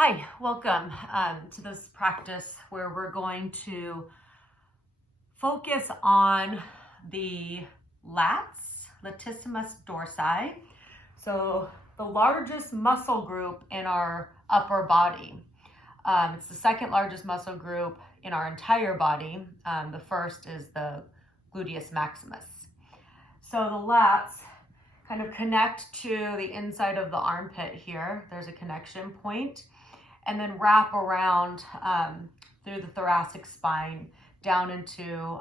Hi, welcome to this practice where we're going to focus on the lats, latissimus dorsi. So the largest muscle group in our upper body. It's the second largest muscle group in our entire body. The first is the gluteus maximus. So the lats kind of connect to the inside of the armpit here. There's a connection point. And then wrap around through the thoracic spine down into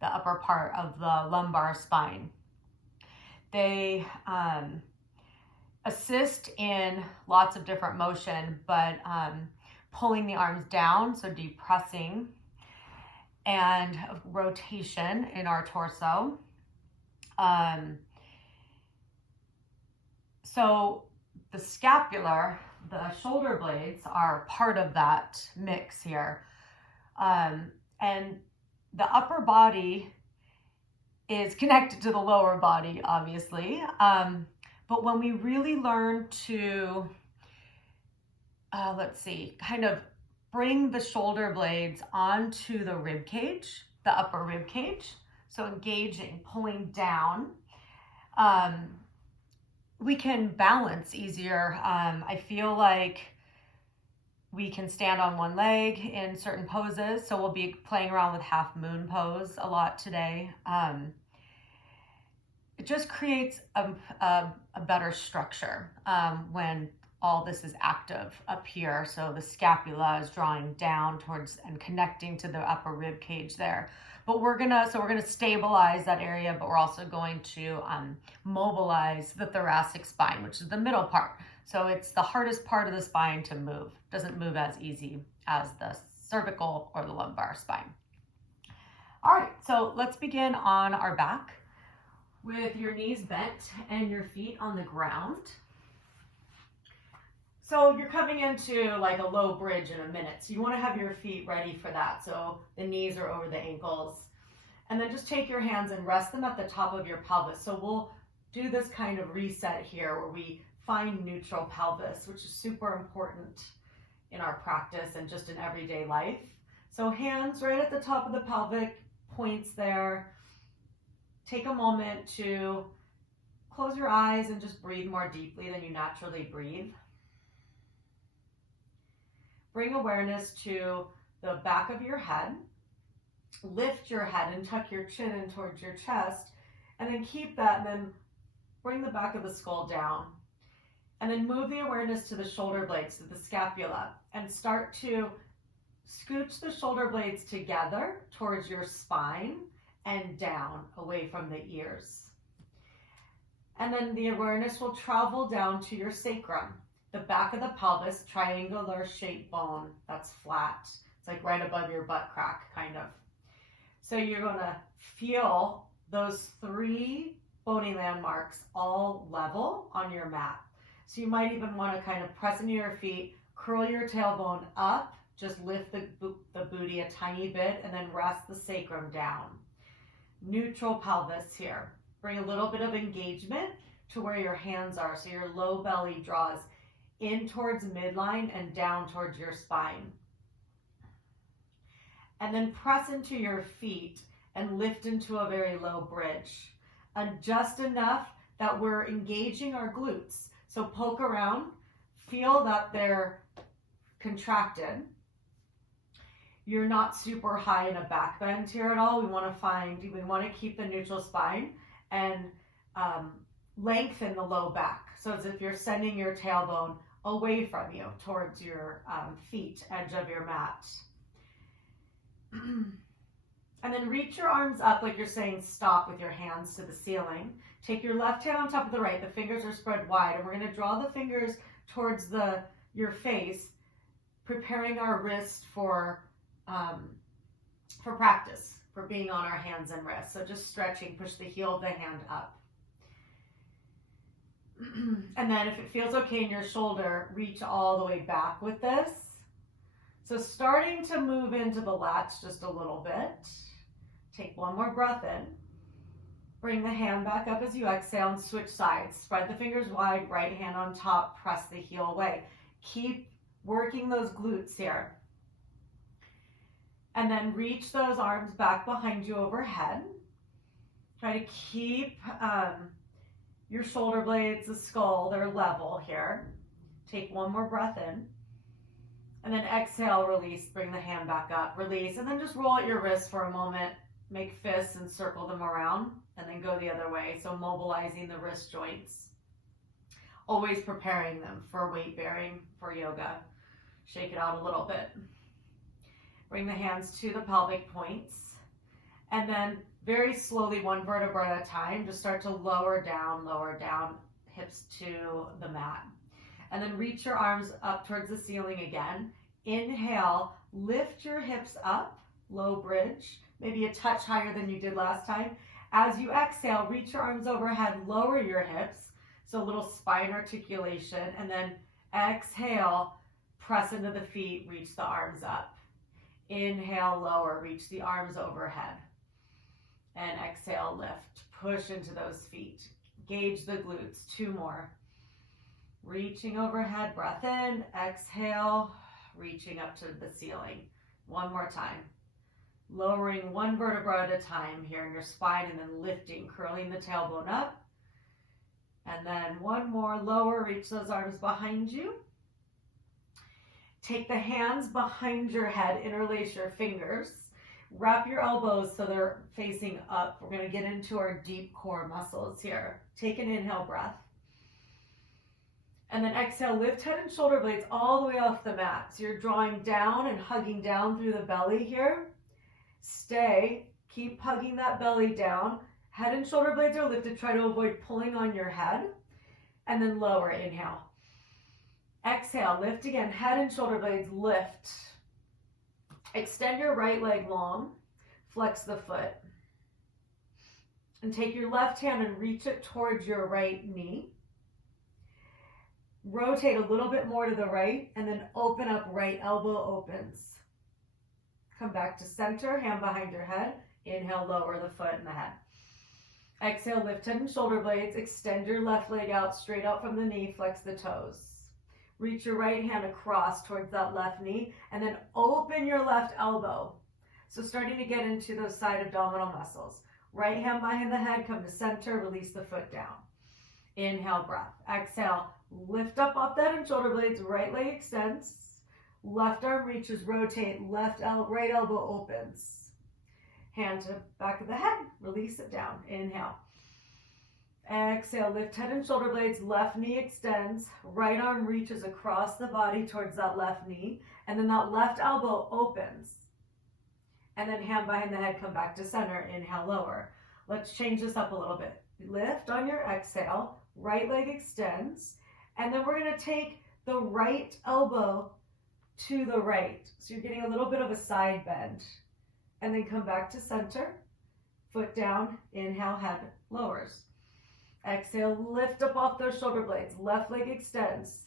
the upper part of the lumbar spine. They assist in lots of different motion, but pulling the arms down, so depressing, and rotation in our torso. So the scapular, the shoulder blades, are part of that mix here. And the upper body is connected to the lower body, obviously. But when we really learn to, kind of bring the shoulder blades onto the rib cage, the upper rib cage, so engaging, pulling down, we can balance easier. I feel like we can stand on one leg in certain poses. So we'll be playing around with half moon pose a lot today. It just creates a better structure when all this is active up here. So the scapula is drawing down towards and connecting to the upper rib cage there. But we're gonna stabilize that area, but we're also going to mobilize the thoracic spine, which is the middle part. So it's the hardest part of the spine to move. Doesn't move as easy as the cervical or the lumbar spine. All right, so let's begin on our back with your knees bent and your feet on the ground. So you're coming into like a low bridge in a minute. So you want to have your feet ready for that. So the knees are over the ankles. And then just take your hands and rest them at the top of your pelvis. So we'll do this kind of reset here where we find neutral pelvis, which is super important in our practice and just in everyday life. So hands right at the top of the pelvic points there. Take a moment to close your eyes and just breathe more deeply than you naturally breathe. Bring awareness to the back of your head. Lift your head and tuck your chin in towards your chest, and then keep that, and then bring the back of the skull down. And then move the awareness to the shoulder blades, to the scapula, and start to scooch the shoulder blades together towards your spine and down, away from the ears. And then the awareness will travel down to your sacrum. The back of the pelvis, triangular shaped bone that's flat. It's like right above your butt crack, kind of. So you're going to feel those 3 bony landmarks all level on your mat. So you might even want to kind of press into your feet, curl your tailbone up, just lift the booty a tiny bit, and then rest the sacrum down. Neutral pelvis here. Bring a little bit of engagement to where your hands are. So your low belly draws in towards midline and down towards your spine. And then press into your feet and lift into a very low bridge. And just enough that we're engaging our glutes. So poke around, feel that they're contracted. You're not super high in a back bend here at all. We want to keep the neutral spine and lengthen the low back. So as if you're sending your tailbone away from you towards your feet, edge of your mat. And then reach your arms up like you're saying stop with your hands to the ceiling. Take your left hand on top of the right. The fingers are spread wide, and we're going to draw the fingers towards your face, preparing our wrist for practice, for being on our hands and wrists. So just stretching, push the heel of the hand up. And then if it feels okay in your shoulder, reach all the way back with this. So starting to move into the lats just a little bit. Take one more breath in. Bring the hand back up as you exhale and switch sides. Spread the fingers wide, right hand on top, press the heel away. Keep working those glutes here. And then reach those arms back behind you overhead. Try to keep your shoulder blades, the skull, they're level here. Take one more breath in. And then exhale, release, bring the hand back up, release, and then just roll out your wrists for a moment. Make fists and circle them around, and then go the other way. So mobilizing the wrist joints. Always preparing them for weight bearing, for yoga. Shake it out a little bit. Bring the hands to the pelvic points. And then very slowly, one vertebra at a time, just start to lower down, hips to the mat. And then reach your arms up towards the ceiling again. Inhale, lift your hips up, low bridge, maybe a touch higher than you did last time. As you exhale, reach your arms overhead, lower your hips, so a little spine articulation, and then exhale, press into the feet, reach the arms up. Inhale, lower, reach the arms overhead. And exhale, lift, push into those feet. Gauge the glutes, 2 more. Reaching overhead, breath in, exhale, reaching up to the ceiling. 1 more time. Lowering 1 vertebra at a time here in your spine, and then lifting, curling the tailbone up. And then 1 more, lower, reach those arms behind you. Take the hands behind your head, interlace your fingers. Wrap your elbows so they're facing up. We're going to get into our deep core muscles here. Take an inhale breath. And then exhale, lift head and shoulder blades all the way off the mat. So you're drawing down and hugging down through the belly here. Stay, keep hugging that belly down. Head and shoulder blades are lifted. Try to avoid pulling on your head. And then lower, inhale. Exhale, lift again, head and shoulder blades lift. Extend your right leg long, flex the foot. And take your left hand and reach it towards your right knee. Rotate a little bit more to the right, and then open up, right elbow opens. Come back to center, hand behind your head. Inhale, lower the foot and the head. Exhale, lift head and shoulder blades. Extend your left leg out, straight out from the knee, flex the toes. Reach your right hand across towards that left knee, and then open your left elbow. So starting to get into those side abdominal muscles. Right hand behind the head, come to center, release the foot down. Inhale, breath. Exhale, lift up off the head and shoulder blades, right leg extends. Left arm reaches, rotate, right elbow opens. Hand to back of the head, release it down. Inhale. Exhale, lift head and shoulder blades, left knee extends, right arm reaches across the body towards that left knee, and then that left elbow opens. And then hand behind the head, come back to center, inhale, lower. Let's change this up a little bit. Lift on your exhale, right leg extends, and then we're gonna take the right elbow to the right. So you're getting a little bit of a side bend. And then come back to center, foot down, inhale, head lowers. Exhale, lift up off those shoulder blades. Left leg extends.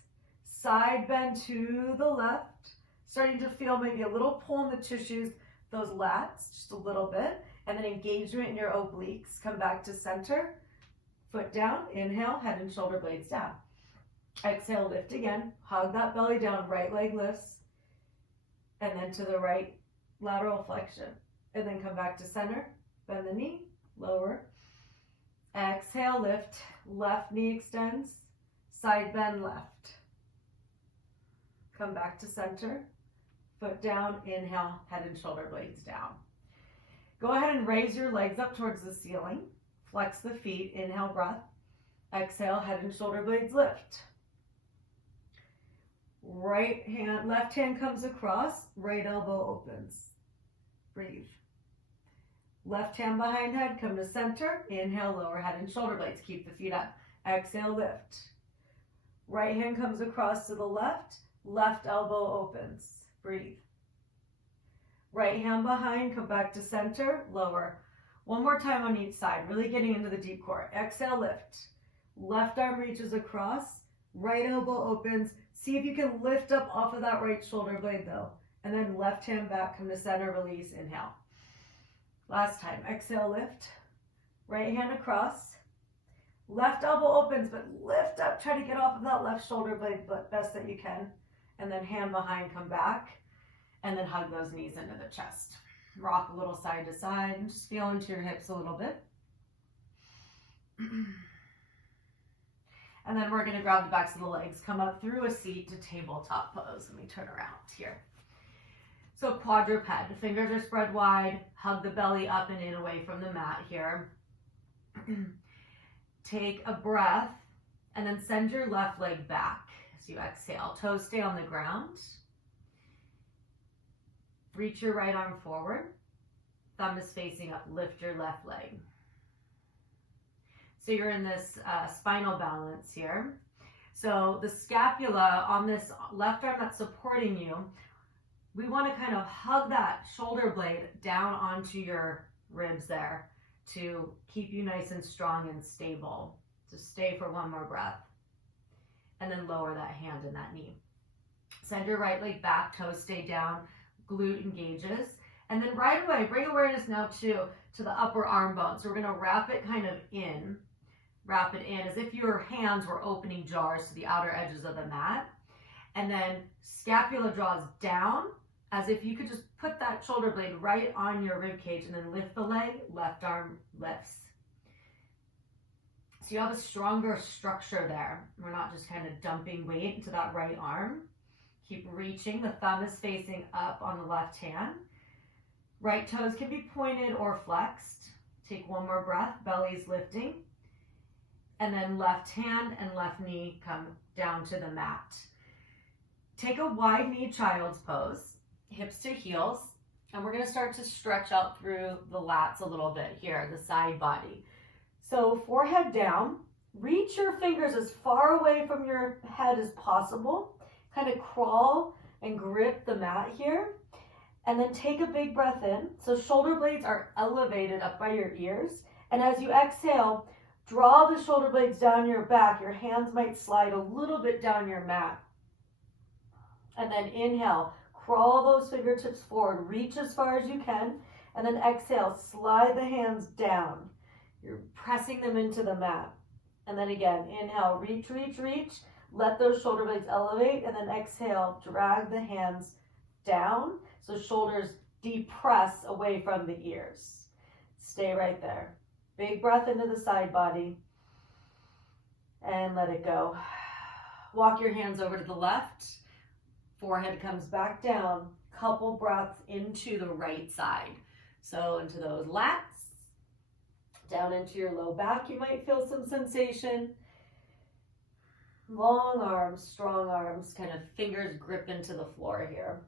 Side bend to the left. Starting to feel maybe a little pull in the tissues, those lats, just a little bit. And then engagement in your obliques. Come back to center. Foot down, inhale, head and shoulder blades down. Exhale, lift again. Hug that belly down, right leg lifts. And then to the right, lateral flexion. And then come back to center. Bend the knee, lower. Exhale, lift, left knee extends, side bend left. Come back to center, foot down, inhale, head and shoulder blades down. Go ahead and raise your legs up towards the ceiling. Flex the feet, inhale, breath. Exhale, head and shoulder blades lift. Left hand comes across, right elbow opens. Breathe. Left hand behind head, come to center. Inhale, lower head and shoulder blades. Keep the feet up. Exhale, lift. Right hand comes across to the left. Left elbow opens. Breathe. Right hand behind, come back to center. Lower. 1 more time on each side. Really getting into the deep core. Exhale, lift. Left arm reaches across. Right elbow opens. See if you can lift up off of that right shoulder blade though. And then left hand back, come to center, release, inhale. Last time, exhale, lift, right hand across, left elbow opens, but lift up, try to get off of that left shoulder blade best that you can. and then hand behind, come back, and then hug those knees into the chest. Rock a little side to side and just feel into your hips a little bit. And then we're going to grab the backs of the legs, come up through a seat to tabletop pose. Let me turn around here. So quadruped, the fingers are spread wide, hug the belly up and in away from the mat here. Take a breath and then send your left leg back as you exhale. Toes stay on the ground. Reach your right arm forward. Thumb is facing up. Lift your left leg. So you're in this spinal balance here. So the scapula on this left arm that's supporting you, we want to kind of hug that shoulder blade down onto your ribs there to keep you nice and strong and stable. Just stay for one more breath. And then lower that hand and that knee. Send your right leg back, toes stay down, glute engages. And then right away, bring awareness now to the upper arm bone. So we're going to wrap it kind of in. Wrap it in as if your hands were opening jars to the outer edges of the mat. And then scapula draws down as if you could just put that shoulder blade right on your rib cage and then lift the leg, left arm lifts. So you have a stronger structure there. We're not just kind of dumping weight into that right arm. Keep reaching. The thumb is facing up on the left hand. Right toes can be pointed or flexed. Take one more breath. Belly's lifting. And then left hand and left knee come down to the mat. Take a wide knee child's pose, hips to heels, and we're going to start to stretch out through the lats a little bit here, the side body. So forehead down, reach your fingers as far away from your head as possible, kind of crawl and grip the mat here, and then take a big breath in. So shoulder blades are elevated up by your ears, and as you exhale, draw the shoulder blades down your back. Your hands might slide a little bit down your mat. And then inhale, crawl those fingertips forward, reach as far as you can, and then exhale, slide the hands down. You're pressing them into the mat. And then again, inhale, reach, reach, reach. Let those shoulder blades elevate, and then exhale, drag the hands down so shoulders depress away from the ears. Stay right there. Big breath into the side body and let it go. Walk your hands over to the left. Forehead comes back down. Couple breaths into the right side. So into those lats, down into your low back. You might feel some sensation. Long arms, strong arms, kind of fingers grip into the floor here.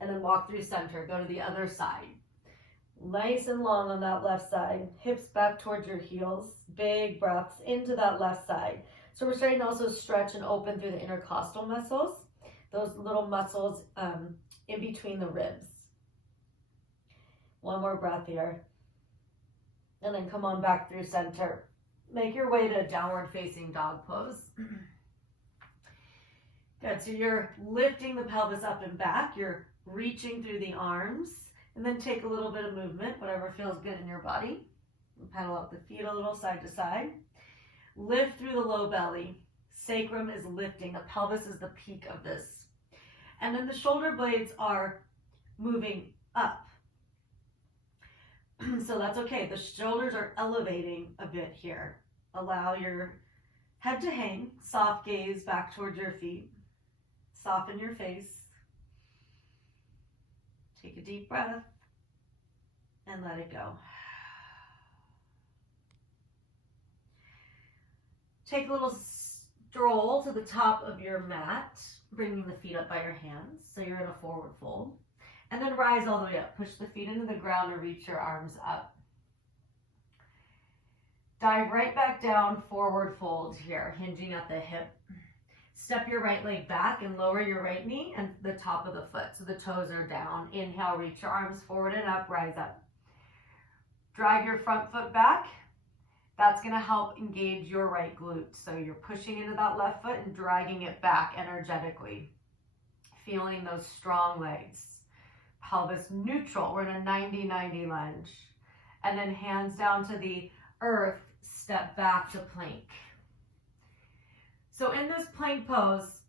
And then walk through center. Go to the other side. Nice and long on that left side. Hips back towards your heels. Big breaths into that left side. So we're starting to also stretch and open through the intercostal muscles. Those little muscles in between the ribs. One more breath here. And then come on back through center. Make your way to downward facing dog pose. Good, so you're lifting the pelvis up and back. You're reaching through the arms. And then take a little bit of movement, whatever feels good in your body. And pedal up the feet a little side to side. Lift through the low belly. Sacrum is lifting. The pelvis is the peak of this. And then the shoulder blades are moving up. So that's okay. The shoulders are elevating a bit here. Allow your head to hang. Soft gaze back towards your feet. Soften your face. Take a deep breath and let it go. Take a little stroll to the top of your mat, bringing the feet up by your hands. So you're in a forward fold. And then rise all the way up. Push the feet into the ground and reach your arms up. Dive right back down, forward fold here, hinging at the hip. Step your right leg back and lower your right knee and the top of the foot so the toes are down. Inhale, reach your arms forward and up, rise up. Drag your front foot back. That's going to help engage your right glute. So you're pushing into that left foot and dragging it back energetically. Feeling those strong legs. Pelvis neutral. We're in a 90-90 lunge. And then hands down to the earth, step back to plank. So in this plank pose,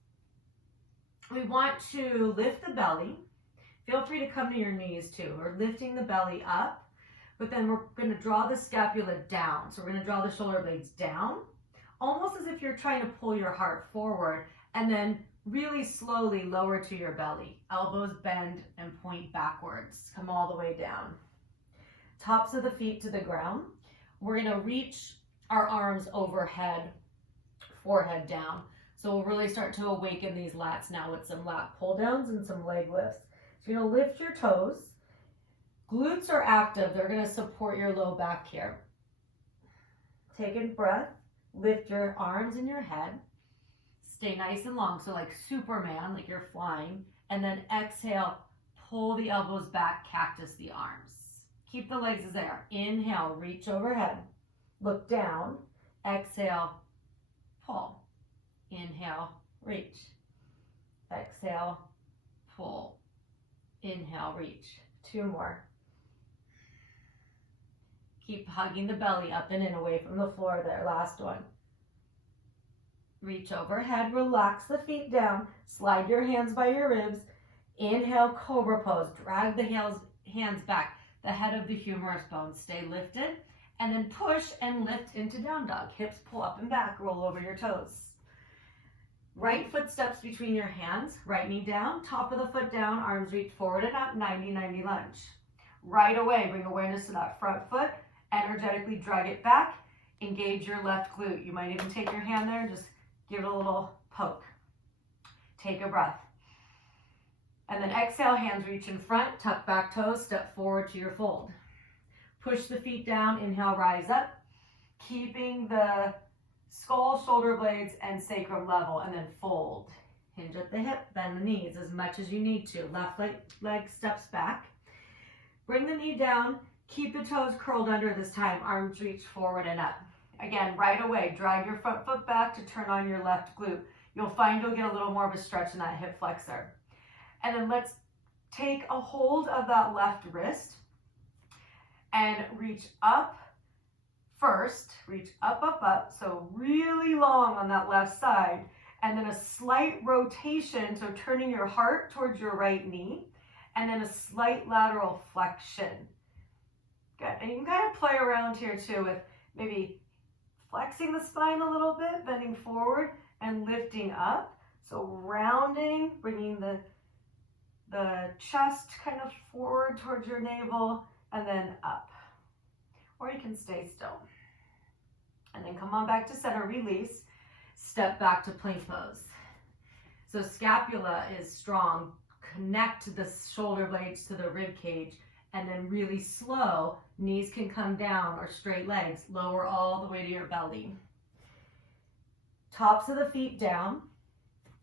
We want to lift the belly. Feel free to come to your knees too. We're lifting the belly up, but then we're going to draw the scapula down. So we're going to draw the shoulder blades down, almost as if you're trying to pull your heart forward, and then really slowly lower to your belly. Elbows bend and point backwards. Come all the way down. Tops of the feet to the ground. We're going to reach our arms overhead, forehead down. So we'll really start to awaken these lats now with some lat pull downs and some leg lifts. So you're going to lift your toes. Glutes are active. They're going to support your low back here. Take a breath. Lift your arms and your head. Stay nice and long, so like Superman, like you're flying. And then exhale, pull the elbows back, cactus the arms. Keep the legs as they are. Inhale, reach overhead. Look down. Exhale, pull. Inhale, reach. Exhale, pull. Inhale, reach. 2 more. Keep hugging the belly up and in, away from the floor there. Last one. Reach overhead, relax the feet down, slide your hands by your ribs. Inhale, cobra pose. Drag the hands back, the head of the humerus bone. Stay lifted, and then push and lift into down dog. Hips pull up and back, roll over your toes. Right foot steps between your hands, right knee down, top of the foot down, arms reach forward and up, 90-90 lunge. Right away, bring awareness to that front foot, energetically drag it back, engage your left glute. You might even take your hand there and just give it a little poke. Take a breath. And then exhale, hands reach in front, tuck back toes, step forward to your fold. Push the feet down, inhale, rise up, keeping the skull, shoulder blades, and sacrum level, and then fold. Hinge at the hip, bend the knees as much as you need to. Left leg steps back. Bring the knee down, keep the toes curled under this time, arms reach forward and up. Again, right away, drag your front foot back to turn on your left glute. You'll find you'll get a little more of a stretch in that hip flexor. And then let's take a hold of that left wrist and reach up first. Reach up, up, up. So really long on that left side. And then a slight rotation, so turning your heart towards your right knee. And then a slight lateral flexion. Good. And you can kind of play around here too with maybe flexing the spine a little bit, bending forward and lifting up. So rounding, bringing the chest kind of forward towards your navel and then up. Or you can stay still. And then come on back to center, release, step back to plank pose. So scapula is strong. Connect the shoulder blades to the rib cage, and then really slow, knees can come down, or straight legs, lower all the way to your belly. Tops of the feet down.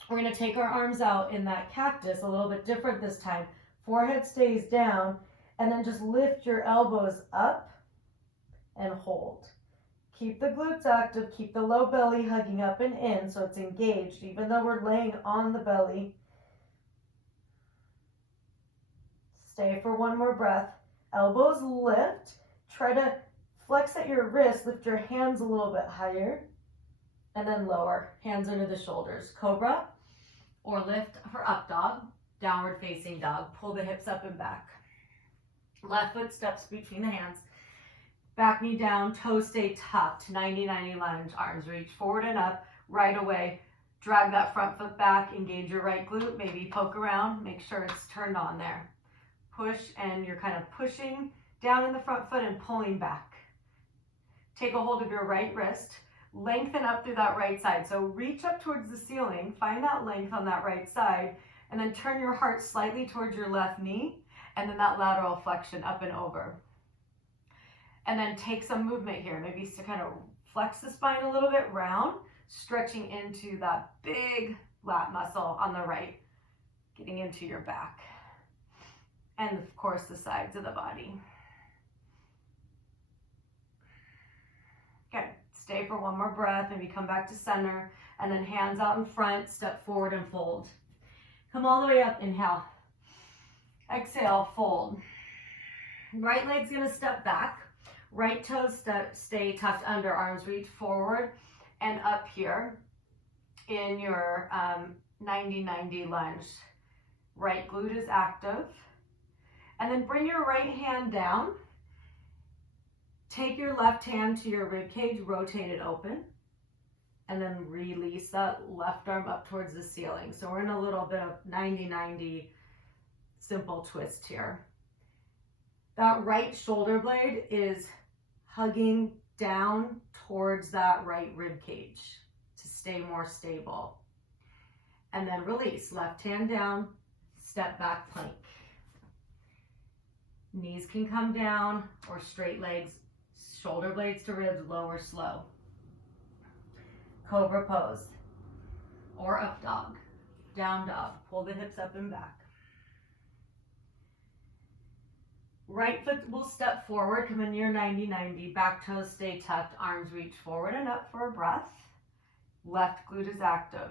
We're going to take our arms out in that cactus, a little bit different this time. Forehead stays down, and then just lift your elbows up and hold. Keep the glutes active, keep the low belly hugging up and in so it's engaged, even though we're laying on the belly. Stay for one more breath. Elbows lift. Try to flex at your wrist, lift your hands a little bit higher, and then lower. Hands under the shoulders. Cobra, or lift for up dog, downward facing dog. Pull the hips up and back. Left foot steps between the hands. Back knee down, toes stay tucked. 90-90 lunge, arms reach forward and up. Right away, drag that front foot back, engage your right glute, maybe poke around, make sure it's turned on there. Push, and you're kind of pushing down in the front foot and pulling back. Take a hold of your right wrist, lengthen up through that right side. So reach up towards the ceiling, find that length on that right side, and then turn your heart slightly towards your left knee, and then that lateral flexion up and over. And then take some movement here, maybe to kind of flex the spine a little bit round, stretching into that big lat muscle on the right, getting into your back. And of course the sides of the body. Okay, stay for one more breath, maybe come back to center, and then hands out in front, step forward and fold. Come all the way up, inhale. Exhale, fold. Right leg's gonna step back. Right toes stay tucked under, arms reach forward and up here in your 90-90 lunge. Right glute is active. And then bring your right hand down. Take your left hand to your rib cage, rotate it open. And then release that left arm up towards the ceiling. So we're in a little bit of 90-90 simple twist here. That right shoulder blade is hugging down towards that right rib cage to stay more stable. And then release, left hand down, step back plank. Knees can come down or straight legs, shoulder blades to ribs, lower slow. Cobra pose or up dog, down dog. Pull the hips up and back. Right foot will step forward, come in your 90-90. Back toes stay tucked, arms reach forward and up for a breath. Left glute is active.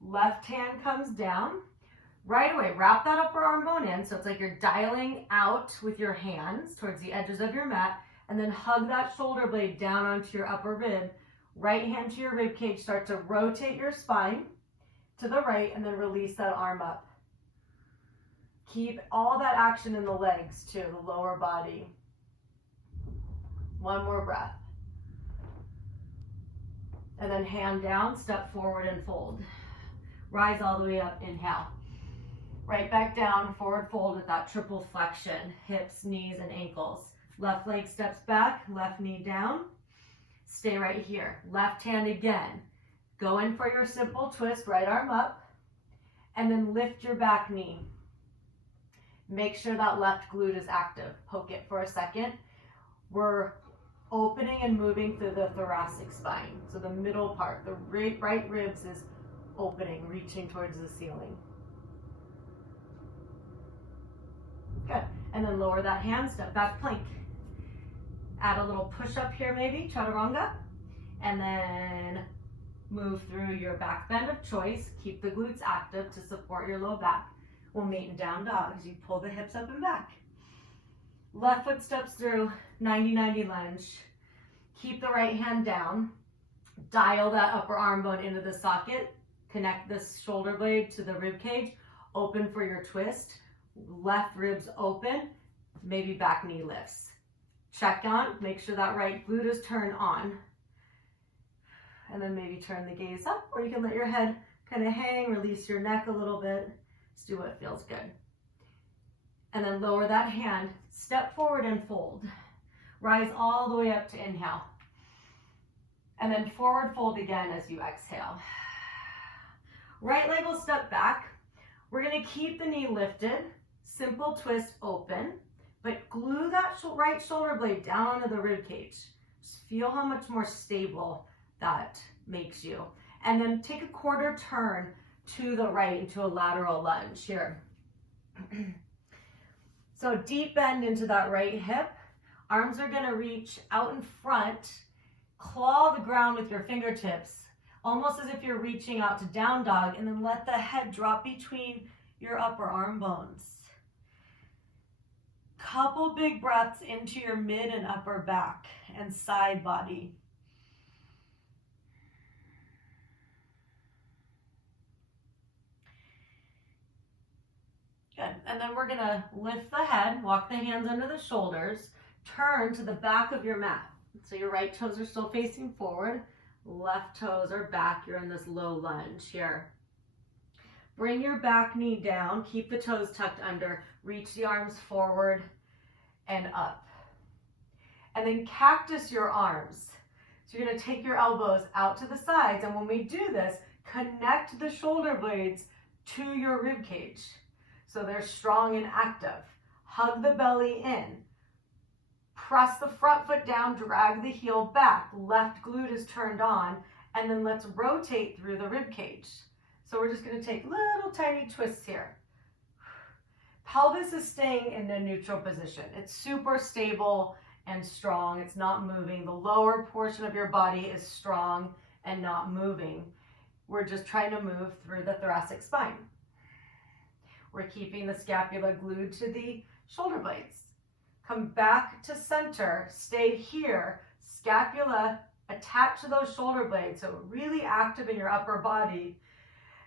Left hand comes down. Right away, wrap that upper arm bone in, so it's like you're dialing out with your hands towards the edges of your mat, and then hug that shoulder blade down onto your upper rib. Right hand to your rib cage, start to rotate your spine to the right, and then release that arm up. Keep all that action in the legs too, the lower body. One more breath. And then hand down, step forward and fold. Rise all the way up, inhale. Right back down, forward fold with that triple flexion, hips, knees, and ankles. Left leg steps back, left knee down. Stay right here. Left hand again. Go in for your simple twist, right arm up, and then lift your back knee. Make sure that left glute is active. Poke it for a second. We're opening and moving through the thoracic spine. So the middle part, the right ribs is opening, reaching towards the ceiling. Good. And then lower that hand, step back plank. Add a little push up here maybe, chaturanga. And then move through your back bend of choice. Keep the glutes active to support your low back. We'll meet in down dog as you pull the hips up and back. Left foot steps through, 90-90 lunge. Keep the right hand down. Dial that upper arm bone into the socket. Connect this shoulder blade to the rib cage. Open for your twist. Left ribs open, maybe back knee lifts. Check on, make sure that right glute is turned on. And then maybe turn the gaze up, or you can let your head kind of hang, release your neck a little bit. Just do what feels good. And then lower that hand, step forward and fold. Rise all the way up to inhale. And then forward fold again as you exhale. Right leg will step back. We're gonna keep the knee lifted. Simple twist open, but glue that right shoulder blade down onto the rib cage. Just feel how much more stable that makes you. And then take a quarter turn to the right into a lateral lunge here. So deep bend into that right hip. Arms are gonna reach out in front. Claw the ground with your fingertips, almost as if you're reaching out to down dog, and then let the head drop between your upper arm bones. Couple big breaths into your mid and upper back and side body. Good. And then we're gonna lift the head, walk the hands under the shoulders, turn to the back of your mat. So your right toes are still facing forward, left toes are back. You're in this low lunge here. Bring your back knee down, keep the toes tucked under, reach the arms forward and up. And then cactus your arms. So you're gonna take your elbows out to the sides, and when we do this, connect the shoulder blades to your rib cage. So they're strong and active. Hug the belly in. Press the front foot down, drag the heel back. Left glute is turned on, and then let's rotate through the rib cage. So we're just gonna take little tiny twists here. Pelvis is staying in a neutral position. It's super stable and strong. It's not moving. The lower portion of your body is strong and not moving. We're just trying to move through the thoracic spine. We're keeping the scapula glued to the shoulder blades. Come back to center, stay here, scapula attached to those shoulder blades, so really active in your upper body.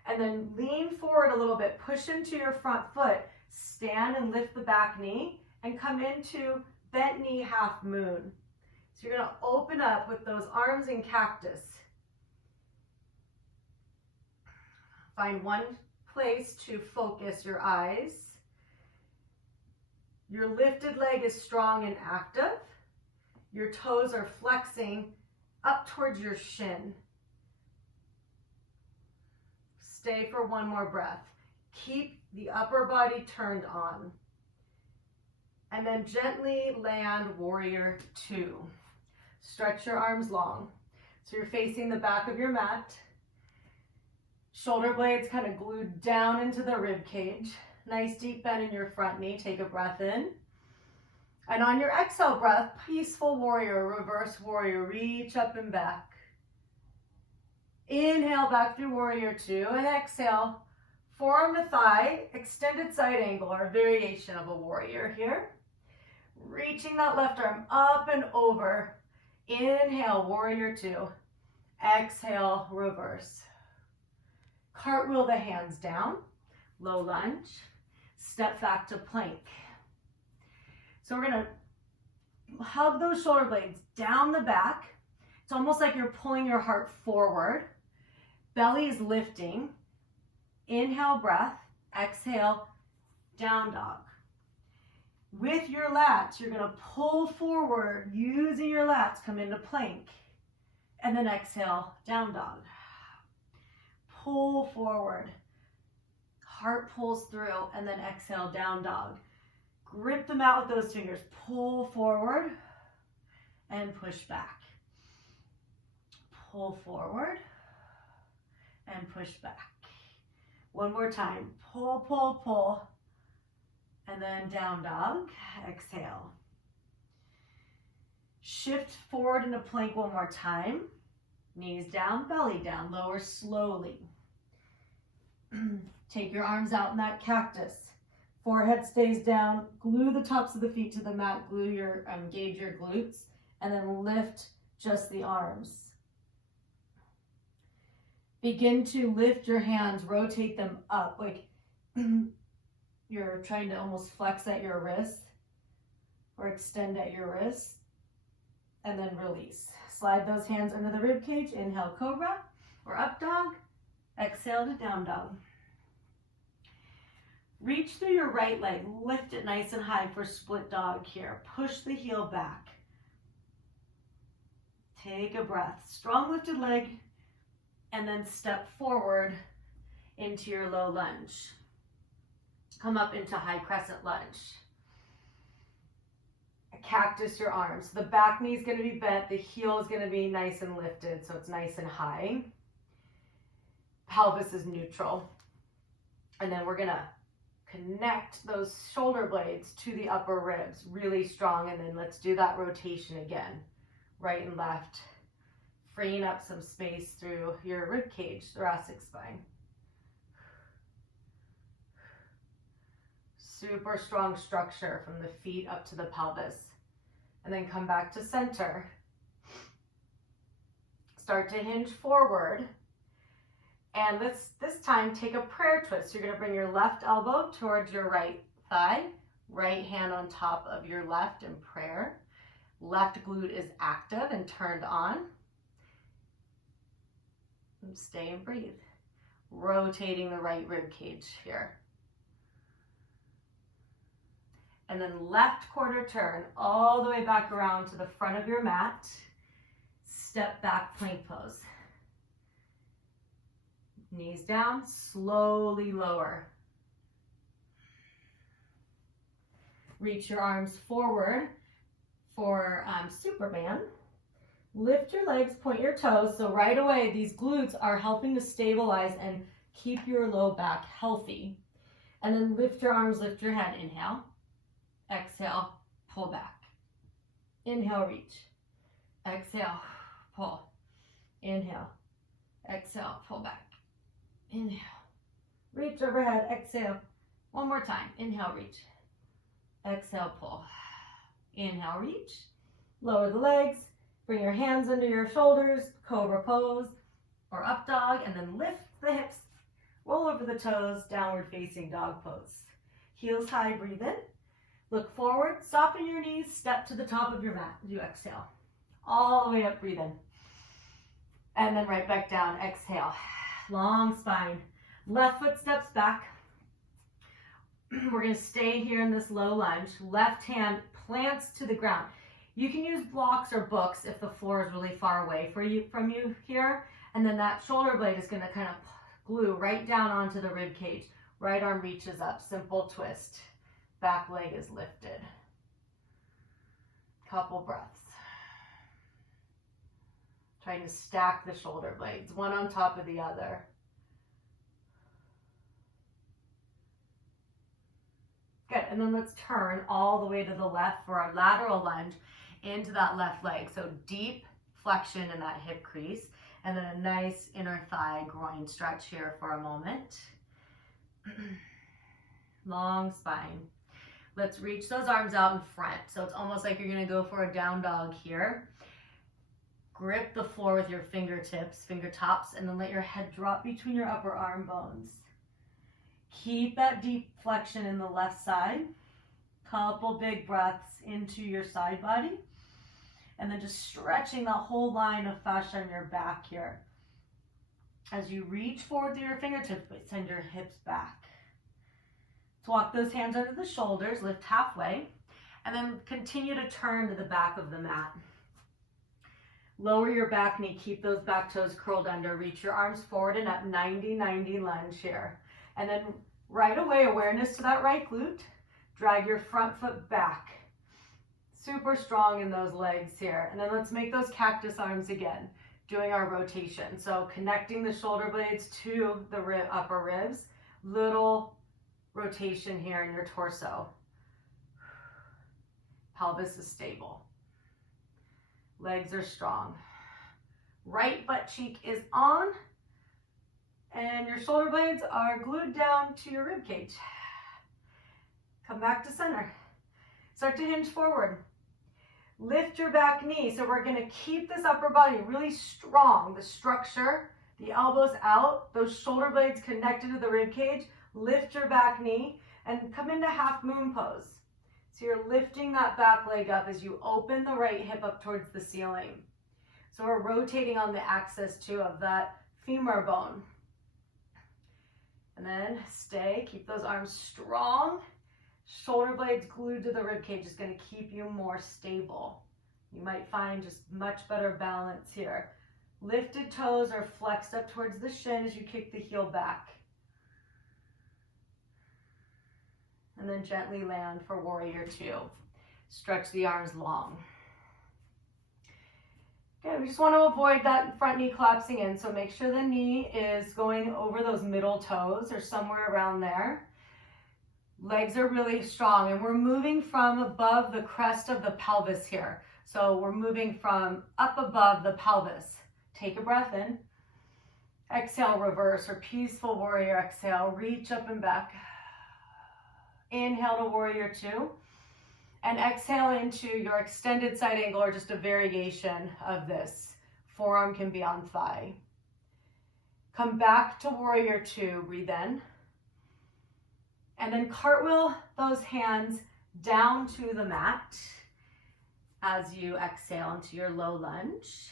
And And then lean forward a little bit, push into your front foot, stand and lift the back knee, and come into bent knee half moon. So you're gonna open up with those arms in cactus. Find one place to focus your eyes. Your lifted leg is strong and active. Your toes are flexing up towards your shin. Stay for one more breath. Keep the upper body turned on. And then gently land warrior two. Stretch your arms long. So you're facing the back of your mat. Shoulder blades kind of glued down into the rib cage. Nice deep bend in your front knee. Take a breath in. And on your exhale breath, peaceful warrior, reverse warrior, reach up and back. Inhale back through warrior two, and exhale, forearm to thigh, extended side angle, or variation of a warrior here. Reaching that left arm up and over. Inhale, warrior two. Exhale, reverse. Cartwheel the hands down, low lunge, step back to plank. So we're gonna hug those shoulder blades down the back. It's almost like you're pulling your heart forward. Belly is lifting. Inhale, breath. Exhale, down dog. With your lats, you're gonna pull forward, using your lats, come into plank. And then exhale, down dog. Pull forward. Heart pulls through, and then exhale, down dog. Grip the mat with those fingers. Pull forward and push back. Pull forward and push back. One more time. Pull, pull, pull. And then down dog. Exhale. Shift forward into plank one more time. Knees down, belly down. Lower slowly. Take your arms out in that cactus. Forehead stays down. Glue the tops of the feet to the mat. Engage your glutes. And then lift just the arms. Begin to lift your hands, rotate them up, like you're trying to almost flex at your wrist or extend at your wrist, and then release. Slide those hands under the rib cage. Inhale, cobra or up dog. Exhale to down dog. Reach through your right leg, lift it nice and high for split dog here. Push the heel back. Take a breath. Strong lifted leg. And then step forward into your low lunge. Come up into high crescent lunge. Cactus your arms. The back knee is going to be bent. The heel is going to be nice and lifted, so it's nice and high. Pelvis is neutral. And then we're going to connect those shoulder blades to the upper ribs really strong. And then let's do that rotation again. Right and left. Freeing up some space through your rib cage, thoracic spine. Super strong structure from the feet up to the pelvis. And then come back to center. Start to hinge forward. And let's this time take a prayer twist. You're going to bring your left elbow towards your right thigh. Right hand on top of your left in prayer. Left glute is active and turned on. Stay and breathe. Rotating the right rib cage here. And then left quarter turn all the way back around to the front of your mat. Step back plank pose. Knees down, slowly lower. Reach your arms forward for Superman. Lift your legs, point your toes. So right away, these glutes are helping to stabilize and keep your low back healthy. And then lift your arms, lift your head. Inhale. Exhale, pull back. Inhale, reach. Exhale, pull. Inhale. Exhale, pull back. Inhale. Reach overhead. Exhale. One more time. Inhale, reach. Exhale, pull. Inhale, reach. Lower the legs. Bring your hands under your shoulders, cobra pose or up dog, and then lift the hips. of the toes, downward facing dog pose. Heels high, breathe in. Look forward, soften your knees, step to the top of your mat as you exhale. All the way up, breathe in. And then right back down, exhale. Long spine. Left foot steps back. We're going to stay here in this low lunge. Left hand plants to the ground. You can use blocks or books if the floor is really far away from you here. And then that shoulder blade is going to kind of glue right down onto the rib cage. Right arm reaches up, simple twist. Back leg is lifted. Couple breaths. Trying to stack the shoulder blades, one on top of the other. Good, and then let's turn all the way to the left for our lateral lunge into that left leg. So deep flexion in that hip crease, and then a nice inner thigh groin stretch here for a moment. Long spine. Let's reach those arms out in front. So it's almost like you're gonna go for a down dog here. Grip the floor with your fingertips, fingertops, and then let your head drop between your upper arm bones. Keep that deep flexion in the left side. Couple big breaths into your side body. And then just stretching the whole line of fascia on your back here. As you reach forward through your fingertips, but send your hips back. So walk those hands under the shoulders, lift halfway, and then continue to turn to the back of the mat. Lower your back knee, keep those back toes curled under, reach your arms forward and up, 90-90 lunge here. And then right away, awareness to that right glute, drag your front foot back. Super strong in those legs here. And then let's make those cactus arms again, doing our rotation. So connecting the shoulder blades to the upper ribs, little rotation here in your torso. Pelvis is stable. Legs are strong. Right butt cheek is on, and your shoulder blades are glued down to your rib cage. Come back to center. Start to hinge forward. Lift your back knee. So we're going to keep this upper body really strong. The structure, the elbows out, those shoulder blades connected to the rib cage. Lift your back knee and come into half moon pose. So you're lifting that back leg up as you open the right hip up towards the ceiling. So we're rotating on the axis too of that femur bone. And then stay, keep those arms strong. Shoulder blades glued to the rib cage is going to keep you more stable. You might find just much better balance here. Lifted toes are flexed up towards the shin as you kick the heel back. And then gently land for warrior two. Stretch the arms long. Okay, we just want to avoid that front knee collapsing in. So make sure the knee is going over those middle toes or somewhere around there. Legs are really strong, and we're moving from above the crest of the pelvis here. So we're moving from up above the pelvis. Take a breath in. Exhale, reverse or peaceful warrior exhale. Reach up and back. Inhale to warrior two, and exhale into your extended side angle or just a variation of this. Forearm can be on thigh. Come back to warrior two, breathe in. And then cartwheel those hands down to the mat as you exhale into your low lunge.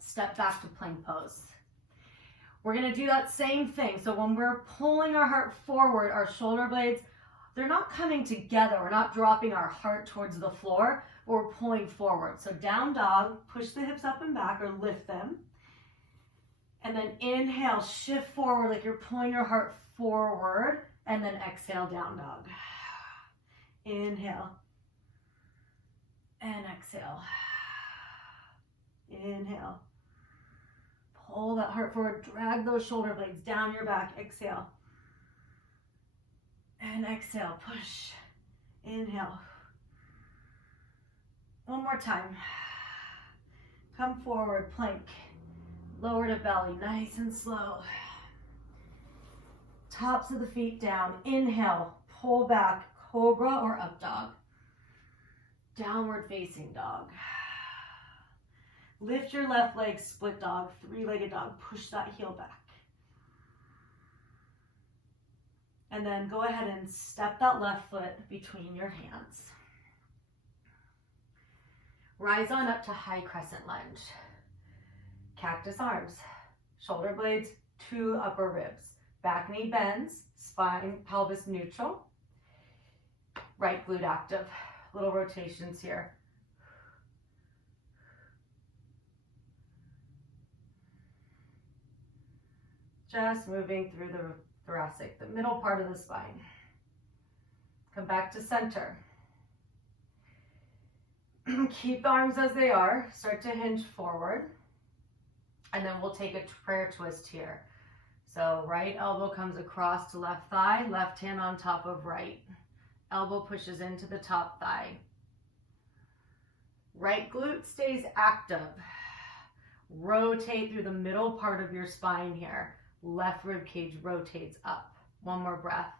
Step back to plank pose. We're going to do that same thing. So when we're pulling our heart forward, our shoulder blades, they're not coming together. We're not dropping our heart towards the floor, but we're pulling forward. So down dog, push the hips up and back or lift them. And then inhale, shift forward like you're pulling your heart forward. And then exhale, down dog. Inhale. And exhale. Inhale. Pull that heart forward, drag those shoulder blades down your back, exhale. And exhale, push, inhale. One more time. Come forward, plank, lower to belly, nice and slow. Tops of the feet down, inhale, pull back, cobra or up dog. Downward facing dog. Lift your left leg, split dog, three-legged dog. Push that heel back. And then go ahead and step that left foot between your hands. Rise on up to high crescent lunge. Cactus arms, shoulder blades to upper ribs. Back knee bends, spine, pelvis neutral. Right glute active. Little rotations here. Just moving through the thoracic, the middle part of the spine. Come back to center. Keep the arms as they are. Start to hinge forward. And then we'll take a prayer twist here. So right elbow comes across to left thigh, left hand on top of right. Elbow pushes into the top thigh. Right glute stays active. Rotate through the middle part of your spine here. Left rib cage rotates up. One more breath.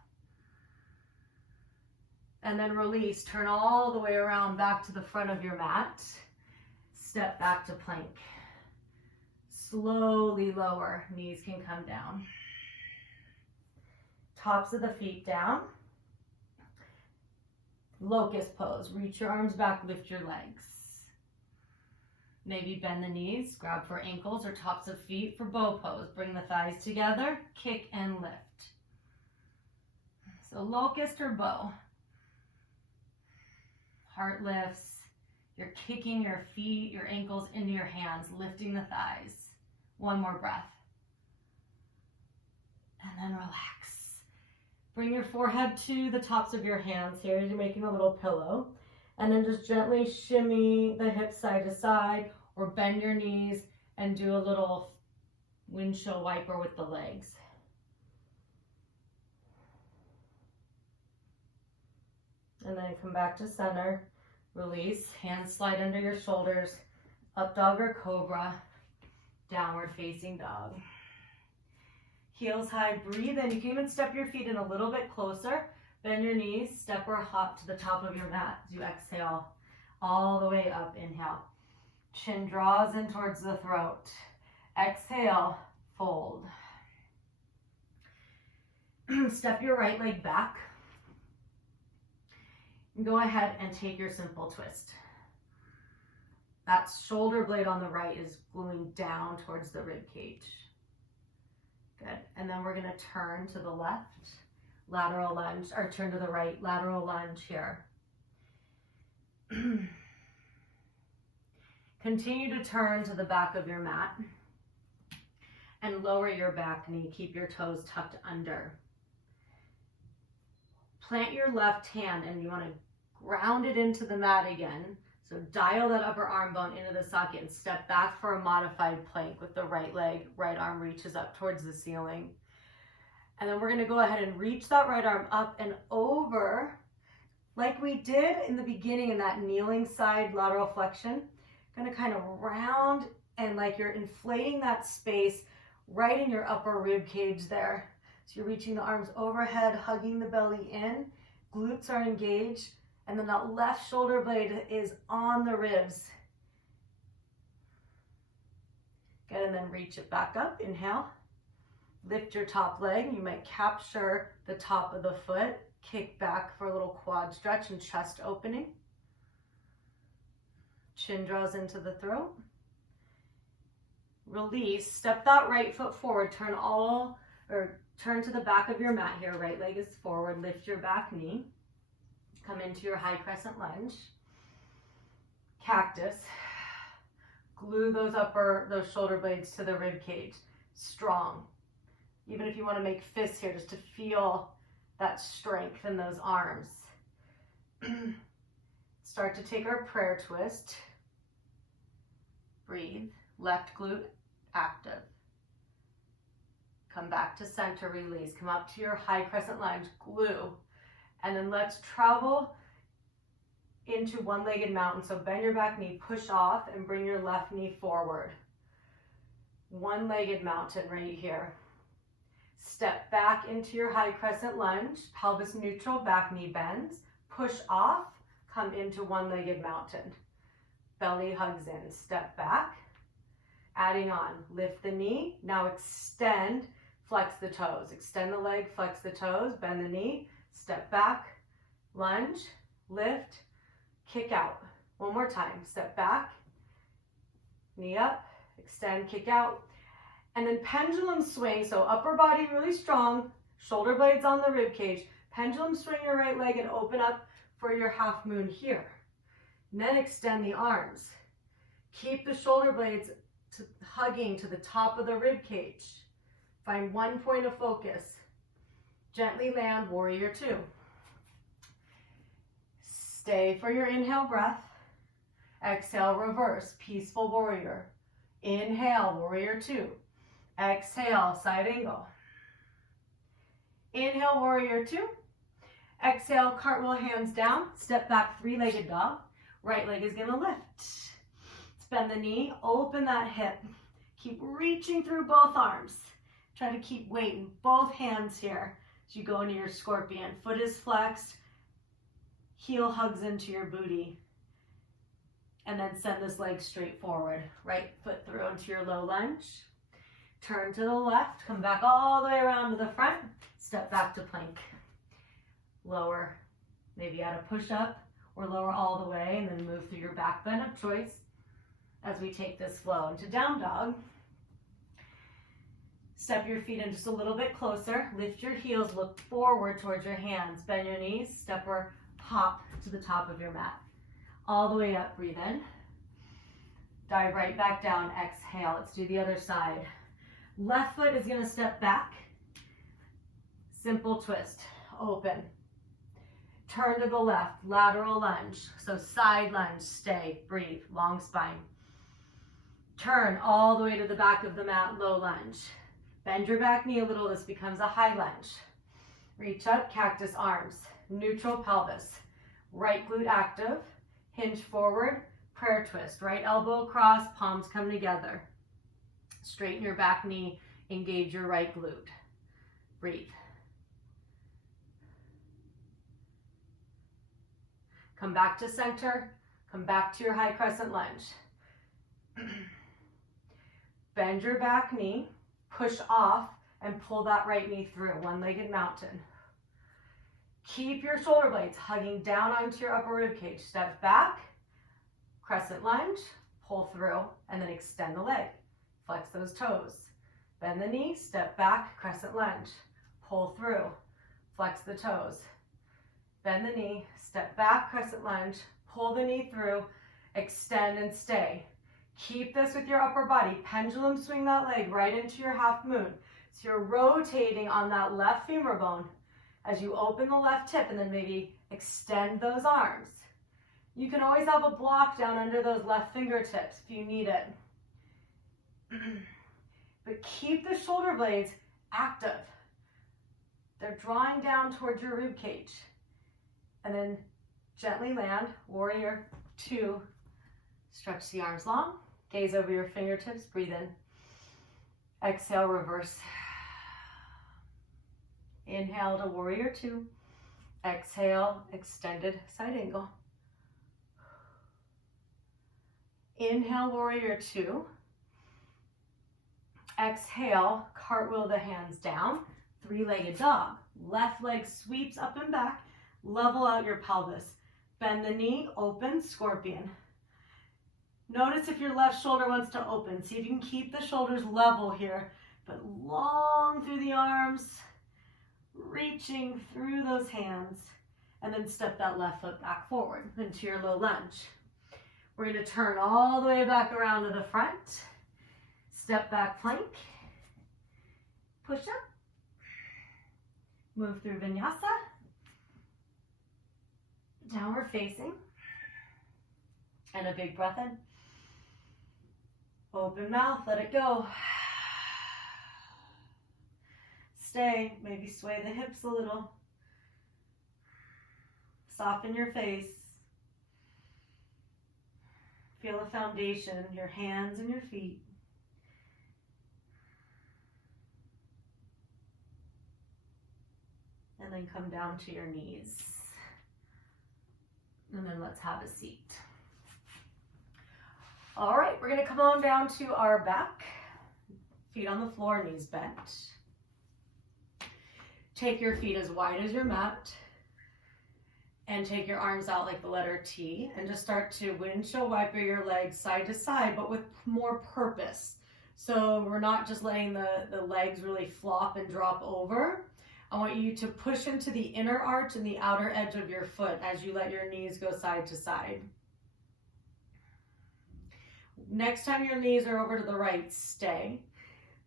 And then release. Turn all the way around back to the front of your mat. Step back to plank. Slowly lower. Knees can come down. Tops of the feet down. Locust pose. Reach your arms back, lift your legs. Maybe bend the knees, grab for ankles or tops of feet for bow pose. Bring the thighs together, kick and lift. So locust or bow. Heart lifts. You're kicking your feet, your ankles into your hands, lifting the thighs. One more breath. And then relax. Bring your forehead to the tops of your hands here. You're making a little pillow. And then just gently shimmy the hips side to side or bend your knees and do a little windshield wiper with the legs. And then come back to center. Release. Hands slide under your shoulders. Up dog or cobra. Downward facing dog. Heels high. Breathe in. You can even step your feet in a little bit closer. Bend your knees, step or hop to the top of your mat as you exhale all the way up. Inhale. Chin draws in towards the throat. Exhale, fold. Step your right leg back. And go ahead and take your simple twist. That shoulder blade on the right is gluing down towards the rib cage. Good. And then we're going to turn to the left. Lateral lunge, or turn to the right, lateral lunge here. Continue to turn to the back of your mat and lower your back knee. Keep your toes tucked under. Plant your left hand and you want to ground it into the mat again. So dial that upper arm bone into the socket and step back for a modified plank with the right leg. Right arm reaches up towards the ceiling. And then we're going to go ahead and reach that right arm up and over like we did in the beginning in that kneeling side lateral flexion. Going to kind of round and like you're inflating that space right in your upper rib cage there. So you're reaching the arms overhead, hugging the belly in. Glutes are engaged. And then that left shoulder blade is on the ribs. Good, and then reach it back up. Inhale. Lift your top leg. You might capture the top of the foot. Kick back for a little quad stretch and chest opening. Chin draws into the throat. Release. Step that right foot forward. Turn to the back of your mat here. Right leg is forward. Lift your back knee. Come into your high crescent lunge. Cactus. Glue those shoulder blades to the rib cage. Strong. Even if you want to make fists here, just to feel that strength in those arms. Start to take our prayer twist. Breathe. Left glute active. Come back to center, release. Come up to your high crescent lunge, glue. And then let's travel into one-legged mountain. So bend your back knee, push off, and bring your left knee forward. One-legged mountain right here. Step back into your high crescent lunge, pelvis neutral, back knee bends. Push off, come into one-legged mountain. Belly hugs in, step back. Adding on, lift the knee. Now extend, flex the toes. Extend the leg, flex the toes, bend the knee, step back, lunge, lift, kick out. One more time. Step back, knee up, extend, kick out. And then pendulum swing. So upper body really strong, shoulder blades on the rib cage. Pendulum swing your right leg and open up for your half moon here. And then extend the arms. Keep the shoulder blades hugging to the top of the rib cage. Find one point of focus. Gently land, warrior two. Stay for your inhale breath. Exhale, reverse, peaceful warrior. Inhale, warrior two. Exhale, side angle. Inhale, warrior two. Exhale, cartwheel, hands down. Step back, three-legged dog. Right leg is gonna lift. Bend the knee, open that hip. Keep reaching through both arms. Try to keep weight in both hands here as you go into your scorpion. Foot is flexed, heel hugs into your booty. And then send this leg straight forward. Right foot through into your low lunge. Turn to the left, come back all the way around to the front. Step back to plank. Lower, maybe add a push up or lower all the way and then move through your back bend of choice. As we take this flow into down dog, step your feet in just a little bit closer, lift your heels, look forward towards your hands, bend your knees, step or hop to the top of your mat. All the way up, breathe in, dive right back down, exhale. Let's do the other side. Left foot is gonna step back, simple twist, open. Turn to the left, lateral lunge, so side lunge, stay, breathe, long spine. Turn all the way to the back of the mat, low lunge. Bend your back knee a little, this becomes a high lunge. Reach up, cactus arms, neutral pelvis. Right glute active, hinge forward, prayer twist. Right elbow across, palms come together. Straighten your back knee, engage your right glute. Breathe. Come back to center, come back to your high crescent lunge. Bend your back knee, push off, and pull that right knee through, one-legged mountain. Keep your shoulder blades hugging down onto your upper rib cage. Step back, crescent lunge, pull through, and then extend the leg. Flex those toes. Bend the knee, step back, crescent lunge, pull through, flex the toes. Bend the knee, step back, crescent lunge, pull the knee through, extend and stay. Keep this with your upper body. Pendulum swing that leg right into your half moon. So you're rotating on that left femur bone as you open the left hip and then maybe extend those arms. You can always have a block down under those left fingertips if you need it. But keep the shoulder blades active. They're drawing down towards your rib cage. And then gently land, warrior two. Stretch the arms long, gaze over your fingertips, breathe in. Exhale, reverse. Inhale to warrior two. Exhale, extended side angle. Inhale, warrior two. Exhale, cartwheel the hands down, three-legged dog. Left leg sweeps up and back, level out your pelvis. Bend the knee, open, scorpion. Notice if your left shoulder wants to open. See if you can keep the shoulders level here, but long through the arms, reaching through those hands, and then step that left foot back forward into your low lunge. We're going to turn all the way back around to the front. Step back plank. Push up. Move through vinyasa. Downward facing. And a big breath in. Open mouth, let it go. Stay, maybe sway the hips a little. Soften your face. Feel the foundation, your hands and your feet. And then come down to your knees. And then let's have a seat. All right, we're gonna come on down to our back. Feet on the floor, knees bent. Take your feet as wide as your mat and take your arms out like the letter T and just start to windshield wiper your legs side to side, but with more purpose. So we're not just letting the legs really flop and drop over. I want you to push into the inner arch and the outer edge of your foot as you let your knees go side to side. Next time your knees are over to the right, stay.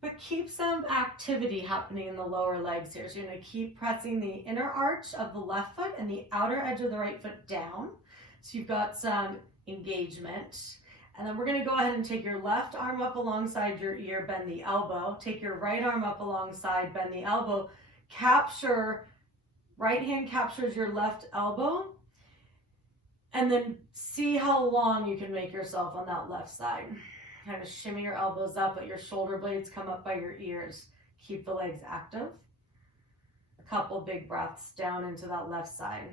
But keep some activity happening in the lower legs here. So you're going to keep pressing the inner arch of the left foot and the outer edge of the right foot down. So you've got some engagement. And then we're going to go ahead and take your left arm up alongside your ear, bend the elbow. Take your right arm up alongside, bend the elbow. Capture, right hand captures your left elbow. And then see how long you can make yourself on that left side. Kind of shimmy your elbows up, let your shoulder blades come up by your ears. Keep the legs active. A couple big breaths down into that left side.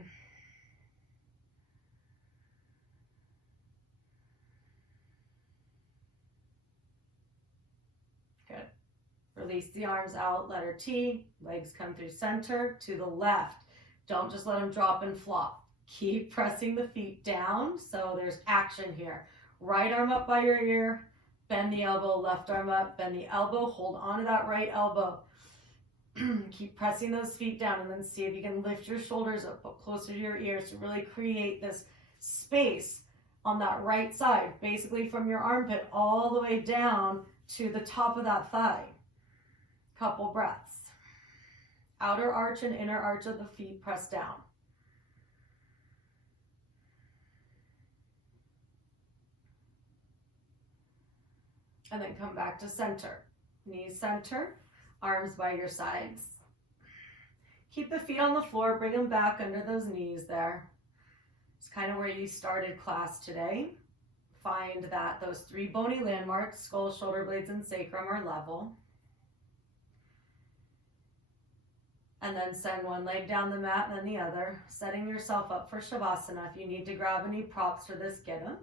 Good. Release the arms out, letter T. Legs come through center to the left. Don't just let them drop and flop. Keep pressing the feet down, so there's action here. Right arm up by your ear. Bend the elbow, left arm up, bend the elbow, hold on to that right elbow. Keep pressing those feet down and then see if you can lift your shoulders up closer to your ears to really create this space on that right side, basically from your armpit all the way down to the top of that thigh. Couple breaths. Outer arch and inner arch of the feet press down. And then come back to center. Knees center, arms by your sides. Keep the feet on the floor, bring them back under those knees there. It's kind of where you started class today. Find that those three bony landmarks, skull, shoulder blades, and sacrum are level. And then send one leg down the mat and then the other, setting yourself up for Shavasana. If you need to grab any props for this, get them.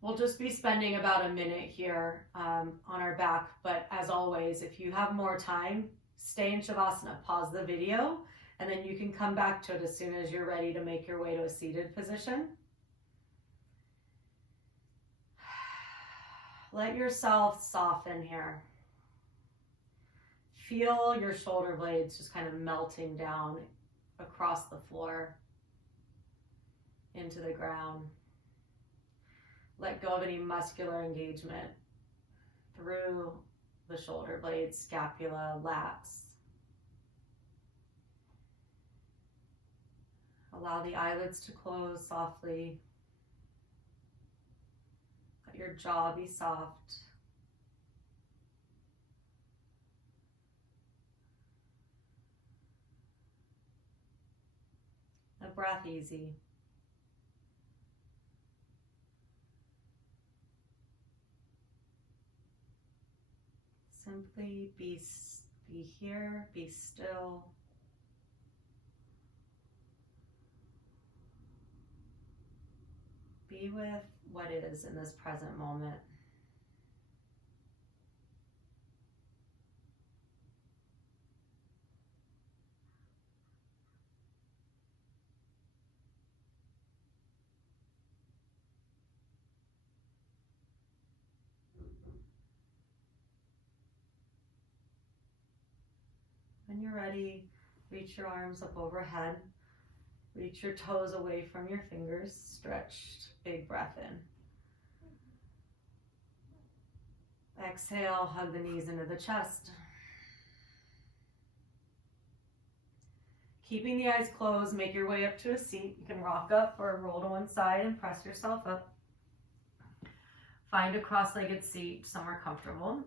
We'll just be spending about a minute here on our back, but as always, if you have more time, stay in Shavasana, pause the video, and then you can come back to it as soon as you're ready to make your way to a seated position. Let yourself soften here. Feel your shoulder blades just kind of melting down across the floor into the ground. Let go of any muscular engagement through the shoulder blades, scapula, lats. Allow the eyelids to close softly. Let your jaw be soft. The breath easy. Simply be here, be still. Be with what is in this present moment. When you're ready, reach your arms up overhead. Reach your toes away from your fingers. Stretched, big breath in. Exhale, hug the knees into the chest. Keeping the eyes closed, make your way up to a seat. You can rock up or roll to one side and press yourself up. Find a cross-legged seat somewhere comfortable.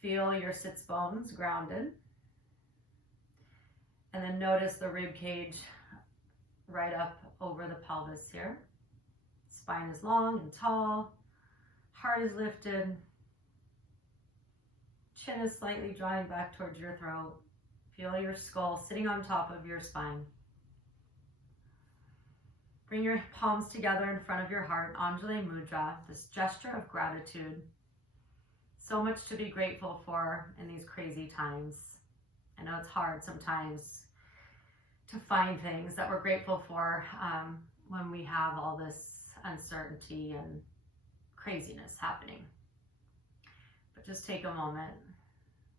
Feel your sits bones grounded. And then notice the rib cage right up over the pelvis here. Spine is long and tall. Heart is lifted. Chin is slightly drawing back towards your throat. Feel your skull sitting on top of your spine. Bring your palms together in front of your heart, Anjali Mudra, this gesture of gratitude. So much to be grateful for in these crazy times. I know it's hard sometimes to find things that we're grateful for when we have all this uncertainty and craziness happening. But just take a moment.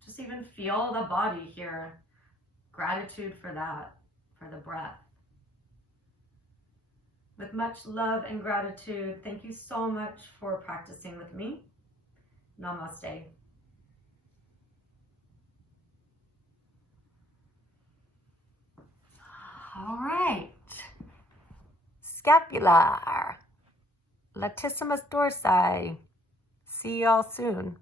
Just even feel the body here. Gratitude for that, for the breath. With much love and gratitude, thank you so much for practicing with me. Namaste. All right. Scapular. Latissimus dorsi. See y'all soon.